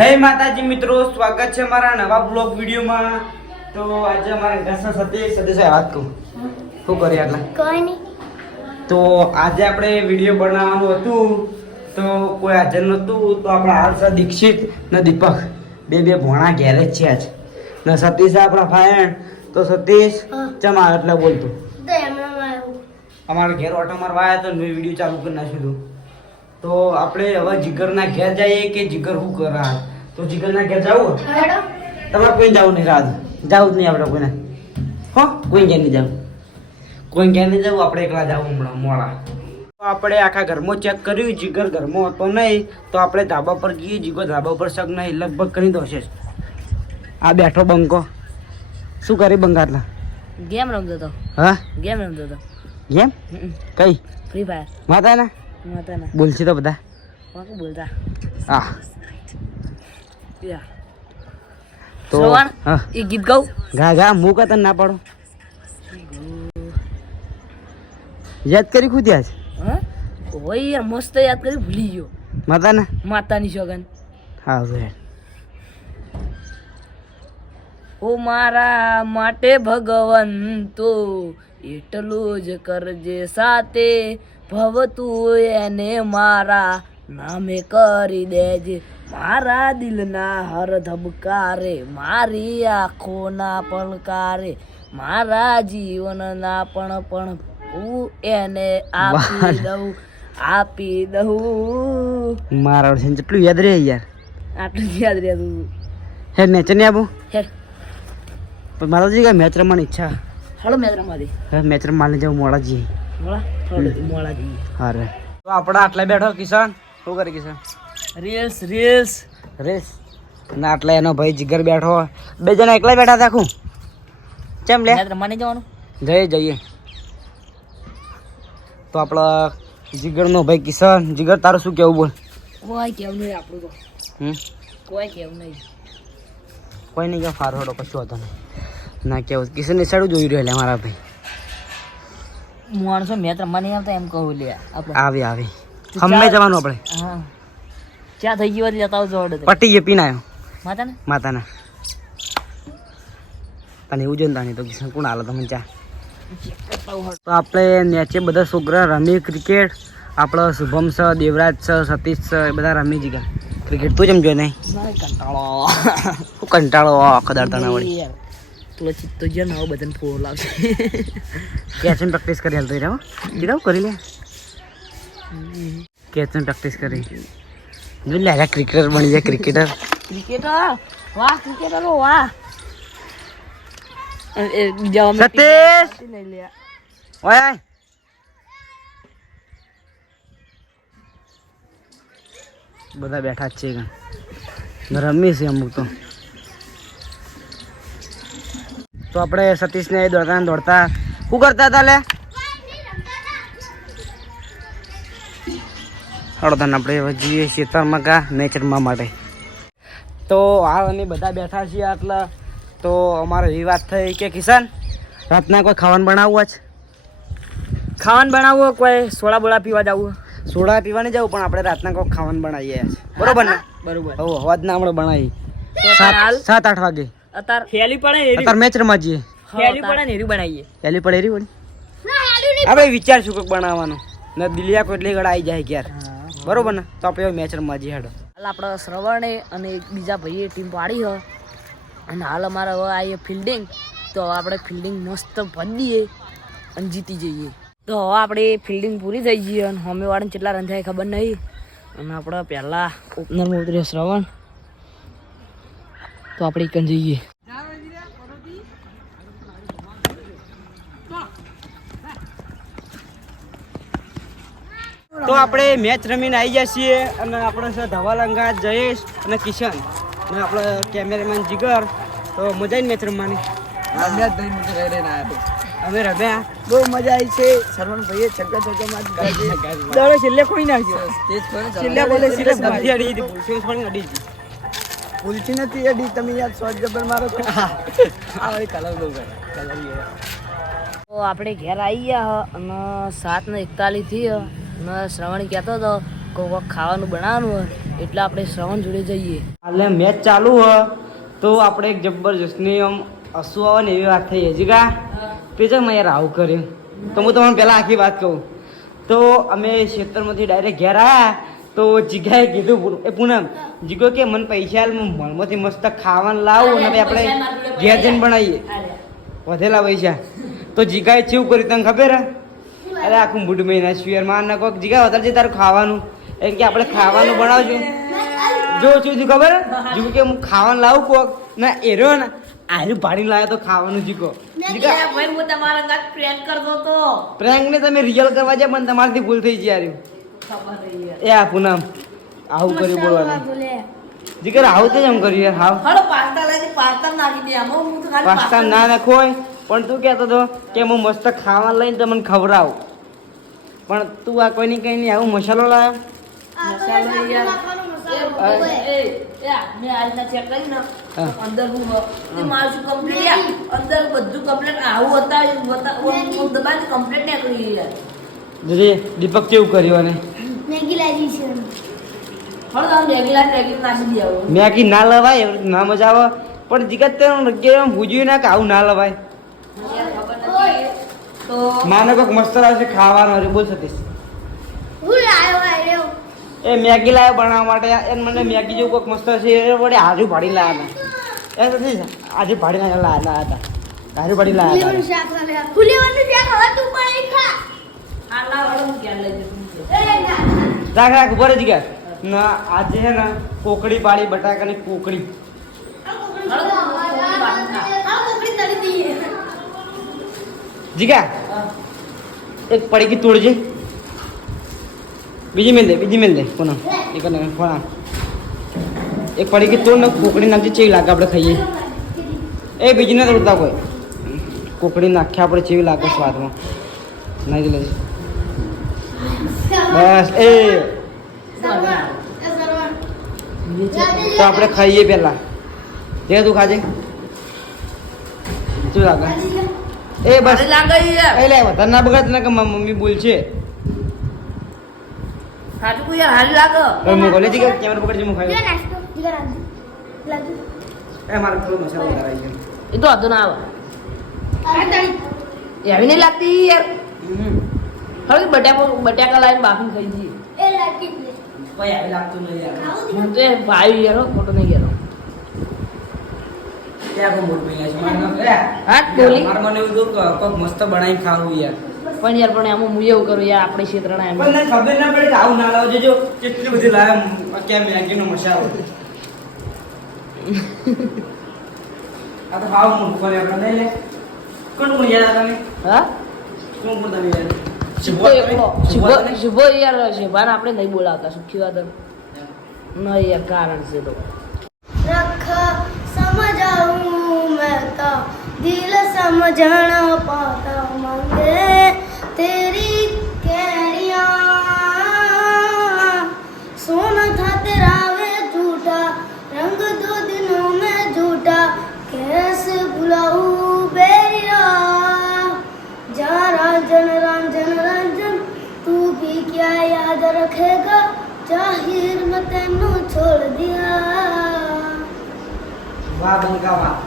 જય માતાજી મિત્રો સ્વાગત છે મારા નવા બ્લોગ વિડીયોમાં. તો આજે અમારા ઘરના સતીશ સતીશ વાત કહું શું કરીએ આટલા કોઈ નહીં. તો આજે આપણે વીડિયો બનાવવાનું હતું. તો કોઈ હાજર નહોતું તો આપણા હાલ દીક્ષિત ને દીપક બે બે ભોણા ઘેરે જ છે આજ. ને સતીશ આપણા ફાયણ તો સતીશ. ચમ આવે એટલે બોલતું અમારા ઘેર ઓટો મારવા આવ્યા તો વીડિયો ચાલુ કરી નાખ્યું હતું. તો આપણે હવે જીગરના ઘેર જઈએ કે જીગર શું કરા તો જીગરના ઘેર જવું તમારે કોઈ જવું નહીં રાજ. જવું જ નહીં આપણે કોઈને. હો કોઈ ઘેર નહીં જવું. કોઈ ઘેર નહીં જવું આપણે એકલા જવું હમણાં મોડા. તો આપણે આખા ઘરમાં ચેક કર્યું જીગર ઘરમાં હતો નહીં તો આપણે ધાબા પર જઈએ જીગર ધાબા પર શક નહીં લગભગ કરી દો છે આ બેઠો બંકો. શું કરી બંગાટલા ગેમ રમતો હતો. હા? ગેમ રમતો હતો. ગેમ? કઈ? Free Fire. માતા ના માતાના. બોલશે તો બધા. બોલતા? હા. તો એ ગીત ગાઉ. ગા ગા હું કતન ના પાડો. યાદ કરી ખુદ આજ ઓય મસ્ત યાદ કરી ભૂલી ગયો. માતા ના માતાની સોગન હા જો ઓ મારા માટે ભગવન તો એટલું જ કરજે સાથે. ભવ તું એને મારા નામે કરી દેજે. મારા દિલના હર ધબકારે મારી આંખોના પલકારે મારા જીવનના પણ પણ હું એને આપી. દઉં આપી દઉં. મારા વર્ષે કેટલું યાદ રહે યાર. આટલું યાદ રહે તું. હે નેચર નહીં આપું હેડ. પણ માતાજી કઈ મેચ રમવાની ઈચ્છા. હાલો મેચ રમવાની હે મેચ રમવાની જવું મોડા મોડાજી. થોડું મોળા જઈએ તો આપણે આટલા બેઠો કિસાન શું કરે કિસાન રીલ્સ રીલ્સ રીલ્સ ના એટલે એનો ભાઈ જીગર બેઠો. બે જણા એકલા બેઠા હતા આખું. કેમ લે? રમવા નહીં જવાનું. જઈએ જઈએ. તો આપણા જીગરનો ભાઈ કિશન જીગર તારું શું કેવું બોલ? કોઈ કેવું નહીં આપણું તો. હમ? કોઈ કેવું નહીં. કોઈ નહીં કે ફાર હોડો કશું હતો નહીં. ના કેવું? કિશનની સાઈડ જોઈ રહ્યો લે મારા ભાઈ. માણસો મેં રમવા નહીં આવતા એમ કહું લે આપણે. આવે આવે. હમે જવાનું આપણે. હા. ચા થઈ ગયો જતા આવજો ઓર્ડર પટી ગયો પીને આવ્યો. માતાને? માતાના. તને એવું જોઈને તાની તો કિશન કોણ હાલો તમે ચા? તો આપણે નેચે બધા છોકરા રમી ક્રિકેટ. આપણો શુભમ છે દેવરાજ છે સતીશ છે એ બધા રમી જગ્યા ક્રિકેટ તું જેમ જોઈ નહીં કંટાળો. કંટાળો દાડ તને વળી. પેલો ચિત્તો જ્યાં ને આવો બધાને ફોન લાવશે કેચ પ્રેક્ટિસ કરી હાલતો રહ્યો કીધા કરી લે. કેચ પ્રેક્ટિસ કરી. લે ક્રિકેટર બની જાય ક્રિકેટર ક્રિકેટર વાહ ક્રિકેટરો વાહ. બીજા સતીશ! ઓય. બધા બેઠા જ છે. રમી છે અમુક તો. તો આપણે સતીશને દોડતા ને દોડતા. શું કરતા હતા લે? હળદાન આપણે હવે જઈએ ખેતરમાં કા નેચરમાં માટે. તો હાલ અમે બધા બેઠા છીએ આટલા. તો અમારે એવી વાત થઈ કે કિસાન રાતના કોઈ ખાવાનું બનાવવું જ ખાવાનું બનાવવું કોઈ સોડા બોડા પીવા જવું સોડા પીવાની જવું પણ આપણે રાતના કોઈ ખાવાનું બનાવીએ છે. બરોબર ને? બરોબર. હો અવાજ ના આપણે બનાવી સાત સાત આઠ વાગે. અત્યારે ફેલી પડે મેચ રમવા જઈએ. ફેલી પડે ને એરી બનાવીએ? પહેલી પડે એરી વળી? ના હેડું નહીં આપણે વિચારશું કંઈક બનાવવાનું. ને દિલિયા કોઈ એટલે ગળા આવી જાય ક્યાર બરોબર ને? તો આપણે મેચ રમવા જઈએ હેડો. હાલ આપણે શ્રવણે અને એક બીજા ભાઈએ ટીમ પાડી હ. અને હાલ અમારે હવે આવીએ ફિલ્ડિંગ તો હવે આપણે ફિલ્ડિંગ મસ્ત ભરીએ અને જીતી જઈએ. તો હવે આપણે ફિલ્ડિંગ પૂરી થઈ ગઈ અને હોમીવાળાને કેટલા રન થાય ખબર નહીં. અને આપણે પહેલાં ઓપનરમાં ઉતરીએ શ્રવણ. તો આપણે એક જઈએ. તો આપણે મેચ રમીને આવી જઈએ છીએ અને આપણે છે ધવાલંગા જયેશ અને કિશન અને આપણે કેમેરામેન જીગર. તો મજા આવી મેચ રમવાની? અમે રમ્યા? બહુ મજા આવી છે. સરવણ ભાઈએ છગ્ગા દડે છેલ્લે કોઈ નાખ્યો છેલ્લે બોલે સીધે અડી હતી અડી હતી ભૂલતી નથી અડી. તમે યાર શોર્ટ જબર મારો તો આ વાળી કલર બહુ કરે કલર તો આપણે ઘેર આવી ગયા અને સાત ને એકતાલીસથી શ્રવણ કહેતો હતો કે કોક ખાવાનું બનાવવાનું હોય એટલે આપણે શ્રવણ જોડે જઈએ. એટલે મેચ ચાલુ હ તો આપણે એક જબરજસ્તની આમ હસવું આવે ને એવી વાત થઈ હજી કા? તે છે મેં યાર આવું કર્યું. તો હું તમને પહેલાં આખી વાત કહું. તો અમે ક્ષેત્રમાંથી ડાયરેક્ટ ઘેર આવ્યા તો જીગાએ કીધું એ પૂનમ જીગો કે મને પૈસા મળમાંથી મસ્ત ખાવાનું લાવું અને આપણે ઘેર જઈને બનાવીએ વધેલા પૈસા. તો જીગાએ ચેવું કર્યું તને ખબર હે? અરે આખું મૂડ મહિના શિયર માર ના કોક જીગા વધારે છે તારું ખાવાનું એમ કે આપણે ખાવાનું બનાવજો. જો શું થયું ખબર? જો કે હું ખાવાનું લાવું કોક. ના એરો ને આયરું પાડી લાવ્યો તો ખાવાનું જીકો જીગા ભાઈ હું તમારા ગાત પ્રેન્ક કરતો તો પ્રેન્ક ને તમે રિયલ કરવા જાય પણ તમારાથી ભૂલ થઈ જાય યાર. ખબર એ આ પૂનમ આવું કર્યું બોલવાનું. બોલે? જીગર આવું તો જ એમ કર્યું યાર? હાવ. હળો પાસ્તા લઈને પાસ્તા નાખી દે આમાં હું તો ખાલી પાસ્તા ના નાખો હોય પણ તું કહેતો તો કે હું મસ્ત ખાવા લઈને તમને ખવડાવું. પણ તું આ કોઈ નહીં કઈ નહીં. આવું મસાલો લાવ્યો દીપક કેવું કર્યું અને મેગી ના લવાય એવી ના મજા આવે. પણ જીગત તેનું જગ્યાએ ભૂજ્યું ના કે આવું ના લવાય. તો માને કોઈક મસ્ત લાવશે ખાવાનું હરે બોલ સતીશ. હું લાવ્યો આયો એ મેગી લાવ્યો બનાવવા માટે એને મને મેગી જેવું કોક મસ્ત છે એ વડે આજુ ભાડી લાવ્યા હતા. એ સતીશ આજે ભાડી ના લાવ્યા હતા આજુ ભાડી લાવ્યા હતા. ફુલેવાનું શાક હવે તું પણ ખા. આ લાવ, હું ક્યાં લઈ જઉં છું. એ ના ના. રાખ રાખ ઉપર જ ગયા ના આજે હે ને કોકડી પાડી બટાકાની કોકડી. જીગા. એક પડીકી તોડજે બીજી મેલ દે બીજી મેલ દે કોનો એક ને ફોણા એક પડીકી તોડ ને કોકડી નાખજે ચેવી લાગે આપણે ખાઈએ એ બીજી ના તોડતા કોઈ કોકડી નાખ્યા આપણે ચેવી લાગે સ્વાદમાં નાખી લેજે બસ એ સરવણ એ સરવણ તો આપણે ખાઈએ પહેલા જે તું ખાજે શું લાગે એ બસ. લાગે યાર. એ વધારે ના બગાડ ને કે મમ્મી ભૂલ સાચું કહું યાર, હારી લાગે. હવે હું કોલેજ ગયો કેમેરા પકડજે હું જો નાસ્તો જીગર આજ એ મારે થોડો મસાલો વધારે આવી એ તો વાંધો ના આવે. એવી નહીં લાગતી યાર. હવે બટાકો બટાકા લાવીને બાફી ખાઈ જઈએ. એ લાગી જ લે કોઈ આવી લાગતું નહીં યાર. હું તો ભાઈ યાર હો, નહીં હા, બોલી. મારે મને એવું મસ્ત બનાવીને ખાવું યાર. પણ યાર પણ એમાં હું એવું કરું યાર આપણે ક્ષેત્રના એમ. પણ ખબર ના પડે આવું ના લાવજો જો કેટલી બધી લાવે કે મેગીનો મસાલો આ તો ભાવ મૂળ રે આપણે નહીં લે. કોણ કોણ યાર તમે? હા? કોણ કોણ તમે યાર? શુભો યાર શુભાને આપણે નહીં બોલાવતા સુખી વાત નહીં યાર કારણ છે તો. रख समझाऊं मैं तो। दिल समझना पाता मांगे। तेरी कैरिया। सोना था तेरा वे झूठा। रंग दो दिनों में झूठा। कैसे बुलाऊं बेरिया? जा राजन रंजन रंजन तू भी क्या याद रखेगा? 他不能告吧？